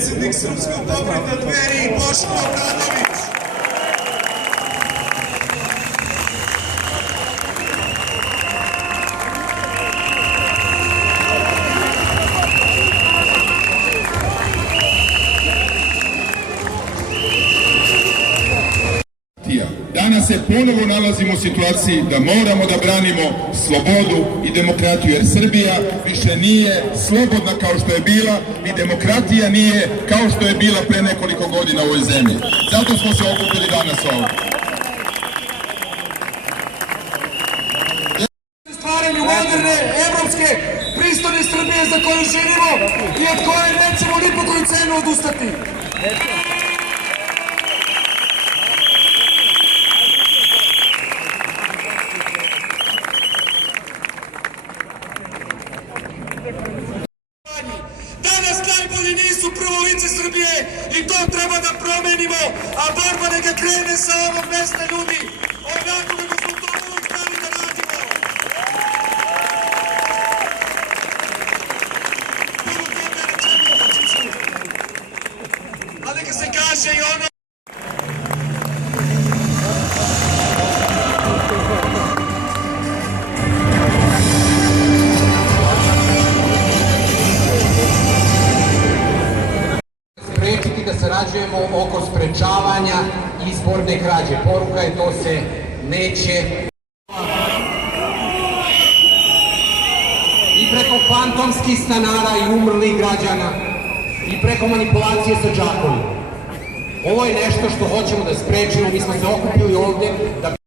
predsjednik Srpskog pokreta Dveri Boško Obradović. Danas se ponovo nalazimo u situaciji da moramo da branimo slobodu i demokratiju, jer Srbija više nije slobodna kao što je bila i demokratija nije kao što je bila pre nekoliko godina u ovoj zemlji. Zato smo se okupili danas ovdje. Stvaranju moderne, evropske, pristojne Srbije za koju živimo i od koje nećemo ni po koju cenu odustati. Danas najbolji nisu prvo lice Srbije i to treba da promenimo, a borba neka krene sa ovog mesta, ljudi, onako kako smo to uvijek stali da radimo. Puno toga rečeno, a neka se kaže i ono. Da sarađujemo oko sprečavanja izborne krađe. Poruka je to se neće. I preko fantomskih stanara i umrlih građana i preko manipulacije sa džakovi. Ovo je nešto što hoćemo da sprečimo. Mi smo se okupili ovdje da